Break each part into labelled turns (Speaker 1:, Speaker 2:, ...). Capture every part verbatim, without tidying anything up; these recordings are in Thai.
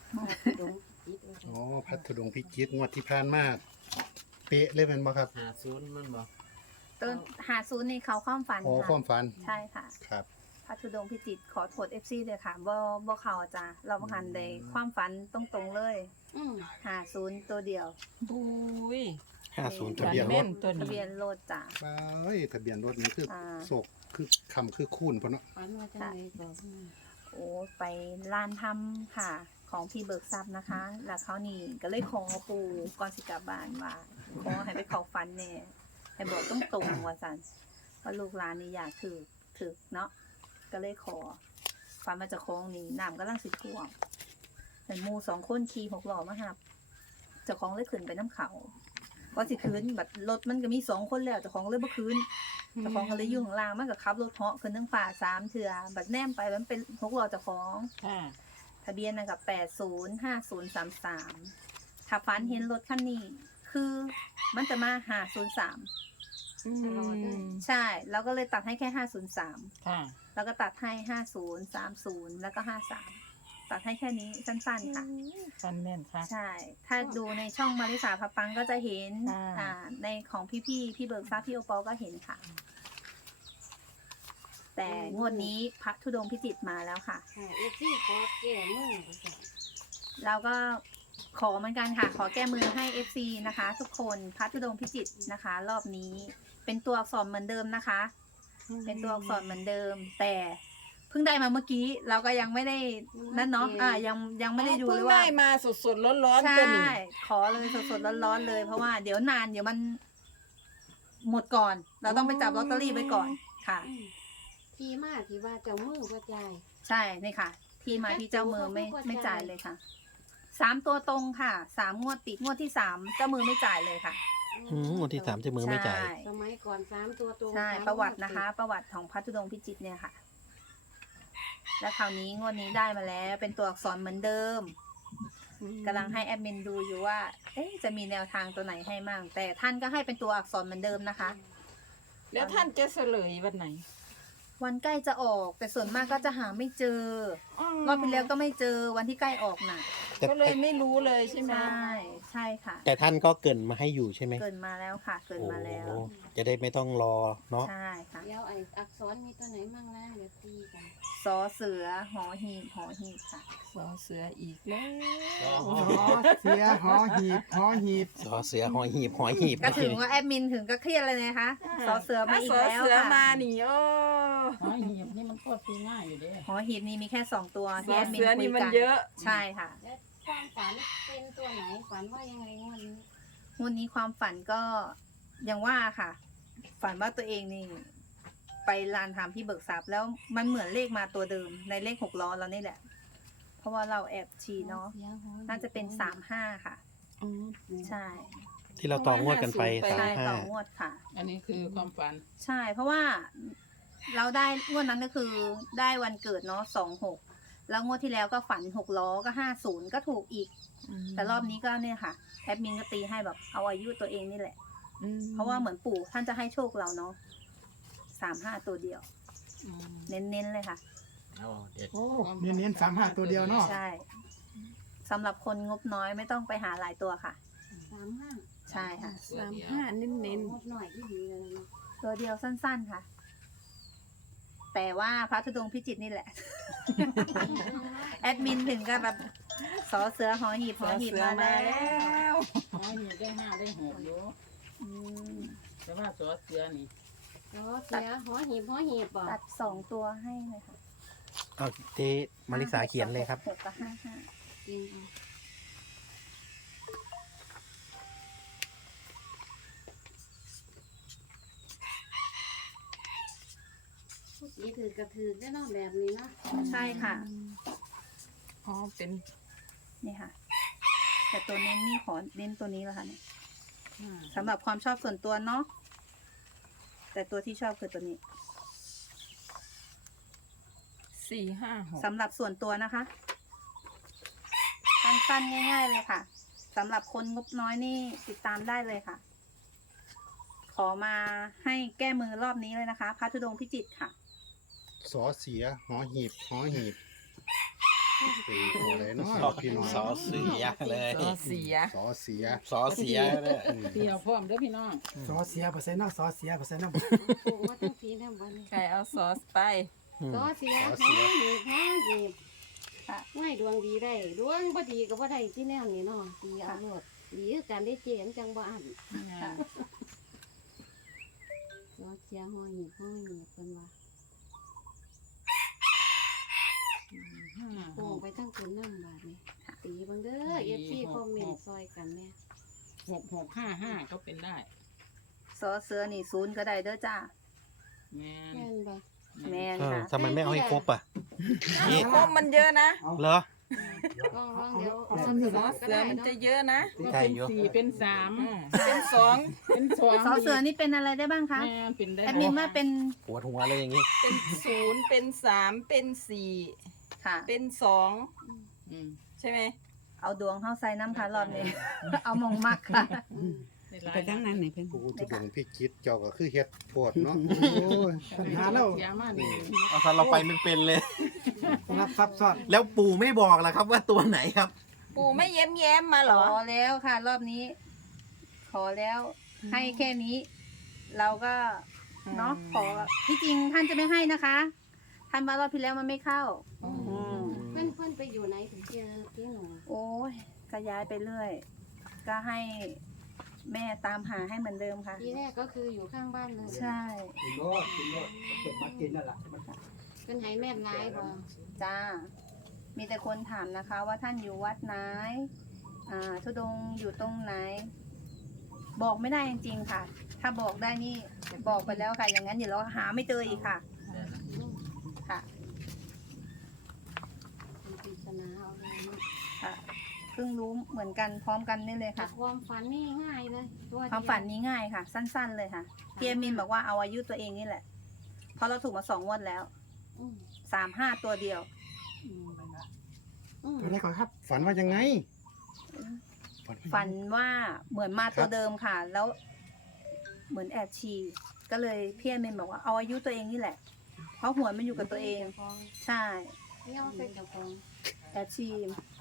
Speaker 1: อ๋อพัทธุดงค์พิจิตรงวดที่ผ่านมาเป๊ะเลยแมันบ่ครับ
Speaker 2: หาศูนย์มันบ่
Speaker 3: ต้นหาศูนย์นี่เขาความฝัน
Speaker 1: อ๋อ
Speaker 3: ค่ะ
Speaker 1: ความฝัน
Speaker 3: ใช่ค่ะ
Speaker 1: ครับ
Speaker 3: พัทธุดงค์พิจิตรขอโทษเอฟซีเลยค่ะบ่บ่เขาจ้ะเราบ่หันได้ความฝันตรงๆเลย
Speaker 4: อืม
Speaker 3: หาศูนย์ตัวเดียว
Speaker 5: บุย
Speaker 1: ห้าศูนย์
Speaker 3: ทะ
Speaker 1: ทะ
Speaker 3: เบี
Speaker 1: เบี
Speaker 3: ย
Speaker 1: ย
Speaker 3: น
Speaker 1: น
Speaker 3: ร
Speaker 1: ร
Speaker 3: ถ
Speaker 1: ถ
Speaker 5: ตัว
Speaker 3: ทะเบี
Speaker 5: นี้
Speaker 3: ยนรถจ้ะ
Speaker 1: เอ้ยทะเบียนรถนี่คืออา โศกคือคำคือคูณพอเนาะ
Speaker 4: ฝันว่าจังไดบอกมา
Speaker 3: โอ้ไปลานทำค่ะ ของพี่เบิกทรัพย์นะคะ แล้วเขานี่ก็เลยขอปู่ก่อนสิกลับบ้านว่าขอให้ไปเข้าฝันแน่ให้บอกต้องตรงๆว่าซั่นว่าลูกหลานนี่อยากถือถือเนาะก็เลยขอฝันมาจากคลองนี่น้ำกำลังสิท่วมเห็นหมูสองคนขี่หกล้อมาหับเจ้าของเลยขึ้นไปน้ำเขาพอสิคืนบัดรถมันก็มีสองคนแล้วเจ้าของเลยบ่คืนเจ้าของก็เลยอยู่ข้างล่างมันก็ขับรถเหาะขึ้นทั้งฝ่าสามเถื่อบัดแนมไปมันเป็นหกล้อเจ้าของ
Speaker 5: ค่ะ
Speaker 3: ทะเบียนนะกับแปดศูนย์ห้าศูนย์สามสามถ้าฟันเห็นรถคันนี้ คือมันจะมาหาศูนย์สาม
Speaker 5: อืม
Speaker 3: ใช่ แล้วก็เลยตัดให้แค่ห้าศูนย์สาม
Speaker 5: ค่ะ
Speaker 3: แล้วก็ตัดให้ห้าศูนย์สามศูนย์แล้วก็ห้าสามตัดให้แค่นี้สั้นๆค่ะ
Speaker 5: ฟันแม่นค่ะ
Speaker 3: ใช่ ถ้าดูในช่องมาริสาพับปังก็จะเห็น
Speaker 5: อ่า
Speaker 3: อ่าในของพี่ๆพี่เบิกทรัพย์พี่โอปอลก็เห็นค่ะ แต่งวดนี้พระธุดงค์พิจิตรมาแล้วค่ะ
Speaker 4: ค่ะเอฟซีขอแก้มือว่าซั่น
Speaker 3: แล้วก็ขอเหมือนกันค่ะ ขอแก้มือให้ เอฟ ซี นะคะ ทุกคนพัทธุดงค์พิจิตรนะคะ รอบนี้เป็นตัวอักษรเหมือนเดิมนะคะ เป็นตัวอักษรเหมือนเดิม แต่เพิ่งได้มาเมื่อกี้ เราก็ยังไม่ได้นั่นเนาะอ่ายังยังไม่ได้ดู
Speaker 5: เพิ่
Speaker 3: เล
Speaker 5: ง
Speaker 3: ยว่า
Speaker 5: ได้มาสดๆร้อนๆ
Speaker 3: ใช่
Speaker 5: ตัวนี้
Speaker 3: ขอเลยสดๆร้อนๆเลย เพราะว่าเดี๋ยวนานเดี๋ยวมันหมดก่อน เราต้องไปจับลอตเตอรี่ไว้ก่อนค่ะ
Speaker 4: อืมที่มาที่ว่าเจ้ามือบ่จ่าย
Speaker 3: ใช่นี่ค่ะ ที่มาที่เจ้ามือไม่ไม่จ่ายเลยค่ะสามตัวตรงค่ะสามงวดติดงวดที่สามเจ้ามือไม่จ่ายเลยค่ะ
Speaker 6: อืมงวดที่สามเจะมือไม่จ่าย
Speaker 3: ใช่
Speaker 4: สมัยก่อนสามตัวตรง
Speaker 3: ใช่
Speaker 4: สาม
Speaker 3: ประวัติ
Speaker 4: งด
Speaker 3: นะคะ ประวัติของพัทธุดงค์พิจิตรเนี่ยค่ะ แล้วคราวนี้งวดนี้ได้มาแล้ว เป็นตัวอักษรเหมือนเดิม
Speaker 4: อืม
Speaker 3: กำลังให้แอดมินดูอยู่ว่า เอ๊ะจะมีแนวทางตัวไหนให้มั่งแต่ท่านก็ให้เป็นตัวอักษรเหมือนเดิมนะคะ
Speaker 5: แล้วท่านจะเฉลยวันไหน
Speaker 3: วันใกล้จะออก แต่ส่วนมากก็จะหาไม่เจอรอบที่แล้วก็ไม่เจอวันที่ใกล้ออกน่ะ
Speaker 6: แต่
Speaker 5: ก็เลยไม่รู้เลยใช่ไหม
Speaker 3: ใช่ใช่ค่ะ
Speaker 6: แต่ท่านก็เกรินมาให้อยู่ใช่ไหม
Speaker 3: เกินมาแล้วค่ะ เกิน
Speaker 6: โอ้
Speaker 3: มาแล้ว
Speaker 6: จะได้ไม่ต้องรอเนาะ
Speaker 3: ใช่ค่ะ
Speaker 4: เดี๋ยวไอ้อักษรมีตัวไหนมั่งนะเดี๋ยวตีกัน
Speaker 3: ซอเสือหอหีบหอหีบค่ะ
Speaker 5: สอเสืออีกแล้ว
Speaker 1: หอเสียหอหีบหอหีบ
Speaker 6: สอเสือหอยหีบหอยหีบ
Speaker 3: ก็ถึงว่าแอดมินถึงก็เครียดเลยนะคะซอเสือมาอีกแล้ว
Speaker 5: สอเสือ
Speaker 3: ค่ะ
Speaker 5: มานี่โอ้
Speaker 7: หอยหีบนี่มันก็ตีง่ายอยู่เด้
Speaker 3: หอหีบนี่มีแค่สองตัว
Speaker 5: ส
Speaker 3: ที่
Speaker 5: อ
Speaker 3: แอดมิน
Speaker 5: เสือ
Speaker 3: คุ
Speaker 5: นี่
Speaker 3: ย
Speaker 5: มัน
Speaker 3: กัน
Speaker 5: เยอะ
Speaker 3: ใช่ค่ะ
Speaker 4: แล้วความฝันเป็นตัวไหนฝันว่ายังไงงวดนี้
Speaker 3: วันนี้ความฝันก็ยังว่าค่ะ ฝันว่าตัวเองนี่ ไปลานทำพี่เบิกทรัพย์แล้วมันเหมือนเลขมาตัวเดิมในเลขหกล้อเรานี่แหละ เพราะว่าเราแอบชีเนาะน่าจะเป็นสามห้าค่ะ ใช่
Speaker 6: ที่เราต่องวดกันไป
Speaker 5: ไป
Speaker 6: สาม
Speaker 3: ใช่
Speaker 6: ห้า
Speaker 3: ต่องวดค่ะ
Speaker 7: อันนี้คือความฝัน
Speaker 3: ใช่ เพราะว่าเราได้งวดนั้นก็คือได้วันเกิดเนาะสองหกแล้วงวดที่แล้วก็ฝันหกล้อก็ห้าศูนย์ก็ถูกอีก แต่รอบนี้ก็เนี่ยค่ะแอดมินก็ตีให้แบบเอาอายุตัวเองนี่แหละ เพราะว่าเหมือนปู่ท่านจะให้โชคเราเนาะสามห้าตัวเดียว เน้นๆเลยค่ะ
Speaker 2: เอาเด็ด
Speaker 1: โอ้เน้นๆสามห้าตัวเดียวเนาะ
Speaker 3: ใช่สำหรับคนงบน้อยไม่ต้องไปหาหลายตัวค่ะ
Speaker 4: สามห้า
Speaker 3: ใช่ค่ะ
Speaker 5: สามห้าเน้น
Speaker 4: งดหน่อยที่ดีเลยนะ
Speaker 3: ตัวเดียวสั้นๆค่ะ แต่ว่าพระธุดงค์พิจิตรนี่แหละ แอดมินถึงก็แบบสอเสือหอหีบ
Speaker 5: ๆ
Speaker 3: ห
Speaker 5: ส
Speaker 3: อ
Speaker 5: อ
Speaker 3: หีบ
Speaker 5: เสือ
Speaker 3: มา
Speaker 5: มา
Speaker 3: แล้
Speaker 5: แล้ว ว
Speaker 7: หอยหีบได้ห้าได้หกอยู่
Speaker 3: อืม
Speaker 7: แต่ว่าสอเสือนี่
Speaker 4: อ๋อเสียหอหีบหอหีบบ่
Speaker 3: ตัดสองตัวให้เลยค่ะ
Speaker 6: เอาเจ๊มาริสาเขียนเลยครับ
Speaker 3: หกกับห้าห้า
Speaker 4: จริงเอาสีถือกระถือได้เนาะแบบนี้เนาะ
Speaker 3: ใช่ค่ะ
Speaker 5: อ๋อเป็น
Speaker 3: นี่ค่ะ แต่ตัวเน้นนี่ขอเน้นตัวนี้แล้วค่ะเนี่ยสำหรับความชอบส่วนตัวเนาะแต่ตัวที่ชอบคือตัวนี้
Speaker 5: สี่ห้าหก
Speaker 3: สำหรับส่วนตัวนะคะสั้นๆง่าย ๆเลยค่ะสำหรับคนงบน้อยนี่ติดตามได้เลยค่ะ ขอมาให้แก้มือรอบนี้เลยนะคะพระธุดงค์พิจิตรค่ะ
Speaker 1: สอเสียหอหีบหอหีบเป็นตัวอะไรเนาะ
Speaker 6: สอ
Speaker 1: พี่น้อง
Speaker 6: สอเสียเลย
Speaker 5: ซอเสีย
Speaker 1: สอเสีย
Speaker 6: สอเสียเลย
Speaker 7: เปรี้ยวพร้อมเด้อพี่น้อง
Speaker 2: ซอเสียเปอร์เซ็นต์เนาะซอเสียเปอร์เซ็นต์เนาะ
Speaker 4: ปลูกมาตั้งปีแล้ววันนี้
Speaker 5: ใครเอาซอสไป
Speaker 4: ซอเสียห้าหนีบห้าหนีบไม่ดวงดีได้ดวงบ่ดีก็บ่ได้ที่แนวนี้เนาะดีเอาโลดดีคือการได้เจนจังบ่อันซอเสียห้อยหนีบห้อยหนีบเพิ่นว่า
Speaker 7: ห้า
Speaker 4: โป่งไปทั้งคนนั่งบาดนี่ตีเบังเด้อเอฟซีคอมเมนต์ซอยกันแม่
Speaker 7: หกหกห้าห้าก็เป็นได้
Speaker 3: ซอเสือนี่ศูนย์ก็ได้เด้อจ้า
Speaker 7: แม่น
Speaker 4: แม่นบ่
Speaker 3: แมน
Speaker 6: เออ
Speaker 3: ค่ะ
Speaker 6: ทำไมไม่เอาให้ครบอ่ะนี่
Speaker 5: ครบมันเยอะนะ
Speaker 6: เหรอ
Speaker 4: ก็ร้องเดี๋ยว
Speaker 5: ซอเสือมันจะเยอะนะ
Speaker 7: ก็
Speaker 6: ใช่
Speaker 7: เป็น
Speaker 6: อยู่
Speaker 7: สี่เป็นสาม
Speaker 5: อืมเป็นสอง
Speaker 7: เป็นสอง
Speaker 3: ซอเสือนี่เป็นอะไรได้บ้างคะ
Speaker 7: แม่นเป็นได้
Speaker 3: แอดมินว่าเป็น
Speaker 6: ปวดหัวเลยอย่างงี้
Speaker 5: เป็นศูนย์เป็นสามเป็นสี่
Speaker 3: ค่ะ
Speaker 5: เป็นสอง
Speaker 7: อืม
Speaker 5: ใช่ไหม
Speaker 3: เอาดวงเข้าใส่น้ำค่ะรอบนี้ เอามองมักค่ะ
Speaker 7: ได้หลาย
Speaker 5: ไปทั้งนั้นไหนเพิ่น
Speaker 1: ปูทุดงพิจิตเจ้าก็คือเฮ็ดโพดเนาะโอ้ย
Speaker 2: ปัญหาแล้ว
Speaker 7: เสียมากนี่
Speaker 6: เอาซันเราไปมันเป็นเลย
Speaker 2: รับซับซ้อน
Speaker 6: แล้วปู่ไม่บอกล่ะครับว่าตัวไหนครับ
Speaker 5: ปู่ไม่เย้มแย้มๆมาเหร
Speaker 3: ข
Speaker 5: อ
Speaker 3: อแล้วค่ะ รอบนี้ ขอแล้ว ให้แค่นี้ เราก็เนาะขอที่จริงท่านจะไม่ให้นะคะ ท่านมารอบที่แล้วมันไม่เข้า อืม
Speaker 4: เพื่อนเพื่อนไปอยู่ไหนถึงเจอพี่หนู
Speaker 3: โอ้ยก็ย้ายไปเรื่อย ก็ให้แม่ตามหาให้เหมือนเดิมค่ะ
Speaker 4: ทีแรกก็คืออยู่ข้างบ้านเลย
Speaker 3: ใช่
Speaker 2: กินโลดกินโลดเก็บมากินนั่นแหละ
Speaker 4: เป็นไหแม่นร้ายบ่
Speaker 3: จ้า มีแต่คนถามนะคะ ว่าท่านอยู่วัดไหนอ่าทุดงค์อยู่ตรงไหน บอกไม่ได้จริงๆค่ะ ถ้าบอกได้นี่บอกไปแล้วค่ะ อย่างนั้นเดี๋ยวเราหาไม่เจออีกค่ะ ค่ะ
Speaker 4: เป็นปริศนาเอาเลยเนาะ
Speaker 3: ค่ะเพิ่งรู้เหมือนกันพร้อมกันนี่เลย
Speaker 4: แต่
Speaker 3: ค่ะ
Speaker 4: ความฝันนี่ง่ายเลยตัว
Speaker 3: ค
Speaker 4: เดียว
Speaker 3: ามฝันนี้ง่ายค่ะ สั้น ๆ เลยค่ะพี่เอมินบอกว่าเอาอายุตัวเองนี่แหละ เพราะเราถูกมาสองงวดแล้ว
Speaker 4: อืม
Speaker 3: สามห้าตัวเดียว
Speaker 4: อืม
Speaker 2: ตัวไหนก่อนครับ
Speaker 1: ฝันว่ายังไง
Speaker 3: ฝันว่าเหมือนมาตัวเดิมค่ะ แล้ว เหมือนแอบฉี่ก็เลยพี่เอมินบอกว่าเอาอายุตัวเองนี่แหละ เพราะหัวมันอยู่กับตัวเอง ใช่
Speaker 4: เงี้ยวใส่กระป๋อง
Speaker 3: แอบฉี่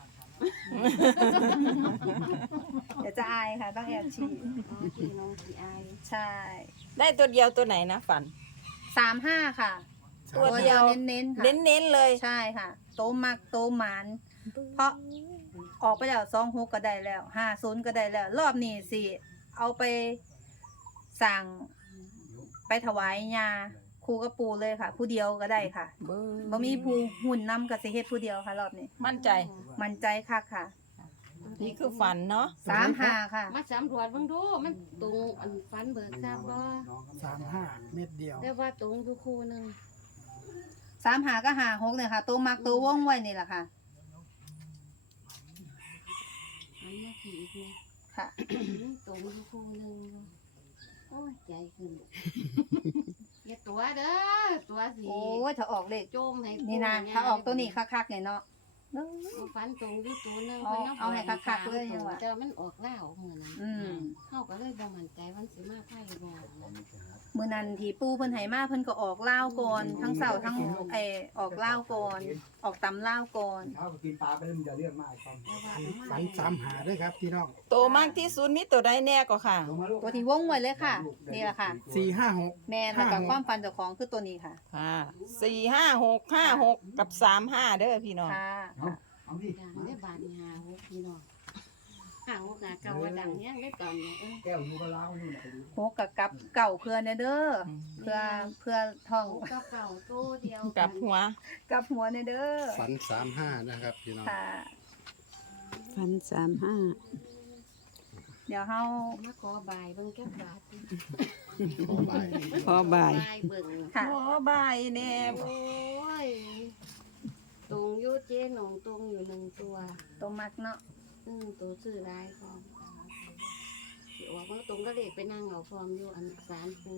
Speaker 3: เดี๋ยวจะอายค่ะ ต้องแอบฉี่
Speaker 4: อ๋อพี่น้องพี่อาย
Speaker 3: ใช่
Speaker 5: ได้ตัวเดียวตัวไหนนะฝัน
Speaker 3: สามห้าค่ะ
Speaker 5: ตัวเดียว
Speaker 3: เน้นๆค่ะ
Speaker 5: เน้นๆเลย
Speaker 3: ใช่ค่ะ โตมักโตหมาน เพราะออกไปแล้วสองหกก็ได้แล้วห้าศูนย์ก็ได้แล้ว รอบนี้สิเอาไปสั่งไปถวายยาครูกระปูเลยค่ะ ผู้เดียวก็ได้ค่ะบ่มีผู้หุ่นนำกับสิเฮ็ดผู้เดียวค่ะ รอบนี้
Speaker 5: มั่นใจ
Speaker 3: มั่นใจคักค่ะ
Speaker 5: นี่คือฝันเนาะ
Speaker 3: สามห้าค่ะ
Speaker 4: มาสำรวจเบิ่งดูมันตรงอันฝันเบิกทราบบ่
Speaker 2: สามห้าเม็ดเดียว
Speaker 4: แต่ว่าตรงอยู่คู่หนึง
Speaker 3: สามหาก็หาหกเนี่ยค่ะ โตมักโตว่องไว้นี่แหละค่ะ
Speaker 4: อันนี้ผีอีกเนี่ย
Speaker 3: ค่ะ
Speaker 4: มันตรงอยู่คู่หนึงโอ้ยใจขึ้นอย่าตัวเด้อตัวสิ
Speaker 3: โอ้ยถ้าออกเลข
Speaker 4: โจมให้
Speaker 3: นี่นะถ้าออกตัวนี้คักๆเนี่ยเนาะ
Speaker 4: เอาฟันตรงอยู่ตัวหนึง
Speaker 3: เอา
Speaker 4: พิ่น
Speaker 3: เอาให้คักๆเลยจังหวะ
Speaker 4: แต่มันออกแล้วเหมือนนั้น
Speaker 3: อืม
Speaker 4: เฮาก็เลยบ่มั่นใจว่ามันสิมาไผบ่
Speaker 3: มื้อนั้นที่ปูเพิ่นให้มาเพิ่นก็ออกเล่าวก่อนทั้งเสาร์ทั้งไอออกเล่าวก่อน ออกตำเล่าวก่อน
Speaker 2: เขากินปลาไปแล้วมันจะเรียกมาไอ้ตอน
Speaker 4: แต่ว่า
Speaker 2: ฝันสามหาด้วยครับพี่น้อง
Speaker 5: โตมากที่สุดมีตัวใดแน่ก็ค่ะ
Speaker 2: ลงมาลูก
Speaker 3: ตัวที่ว่องไว้เลยค่ะ นี่แหละค่ะ
Speaker 2: สี่ห้าหก
Speaker 3: แม่นแล้วกับความฝันเจ้าของคือตัวนี้ค่ะ
Speaker 5: ค่ะสี่ห้าหกห้าหกกับสามห้าเด้อพี่น้อง
Speaker 3: ค่ะ
Speaker 2: เอาเอาดิ
Speaker 4: ดังได้บาดนี่หาหกพี่น้องหาหกหาเก่าว่าดังแฮงได้ตอนนี้เออ
Speaker 2: แก้วอยู่กับเรานู่นน่ะไปดู
Speaker 3: โหกับกับเก่าเพื่อนเด้อเพื่อเพื่อท่อง
Speaker 4: หกกับเก่าตัวเดียว
Speaker 5: กลับหัว
Speaker 3: กับหัวเด้อ
Speaker 1: ฝันสามห้านะครับพี่น้อง
Speaker 3: ค่ะ
Speaker 8: พันสามห้า
Speaker 3: เดี๋ยวเฮา
Speaker 4: มาขอบายเบิ่งแก้บาด
Speaker 1: ขอบาย
Speaker 8: พอบ่าย
Speaker 4: บายเบิ่ง
Speaker 3: ค่ะ
Speaker 5: โอ้บายแน่
Speaker 4: โอ้ยตรงอยู่เจ๊หนองตรงอยู่หนึ่งตัว
Speaker 3: ตัวมักเนาะ
Speaker 4: อืมตัวซื้อรายพร้อมสิออกมาตรงก็เลขไปนั่งเอาพร้อมอยู่อันสารปู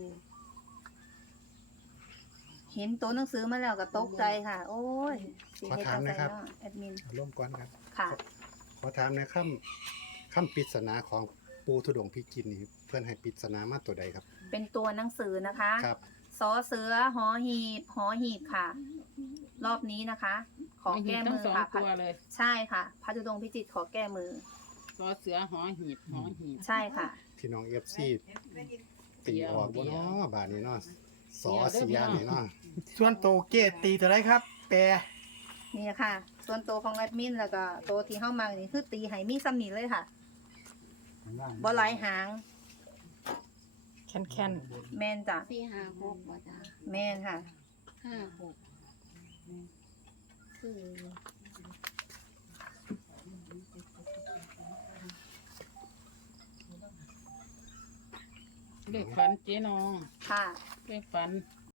Speaker 3: เห็นตัวหนังสือมาแล้วก็ตกใจค่ะ โอ้ยสิเฮ็ดจังไดเนาะแอดมิน
Speaker 1: ร่วมก่อนครับ
Speaker 3: ค่ะ
Speaker 1: ขอถามในค่ำค่ำปริศนาของปูทุดงพิจิตนี่เพื่อนให้ปริศนามาตัวใดครับ
Speaker 3: เป็นตัวหนังสือนะคะ
Speaker 1: ครับ
Speaker 3: สอเสือหอหีบหอหีบค่ะ รอบนี้นะคะขอแก้
Speaker 7: ทั้
Speaker 3: มื
Speaker 7: ง
Speaker 3: อ
Speaker 7: สอง
Speaker 3: ค่ะ
Speaker 7: ตัวเลย
Speaker 3: ใช่ค่ะพระธุดงค์พิจิตรขอแก้มือ
Speaker 7: ซอเสือหอหีบหอหีบ
Speaker 3: ใช่ค่ะ
Speaker 1: พี่น้อง เอฟ ซี ตีออกบ่เนาะบาดนี้เนาะสอเสียนี่เนาะ
Speaker 2: ส่วนโตเกตตีตัวไรครับ แปร
Speaker 3: นี่ค่ะ ส่วนตัวของแอดมินแล้วก็ตัวที่เข้ามานี่คือตีไหมีซ้ำนี่เลยค่ะบ่หลายหาง
Speaker 5: แคนแคน
Speaker 3: แม่นจ้ะ
Speaker 4: สี่ห้าหกบ่จ้า
Speaker 3: แม่นค่ะ
Speaker 4: ห้าหกคือ
Speaker 7: เลขฝันเจ๊นอง
Speaker 3: ค่ะ
Speaker 7: เลขฝัน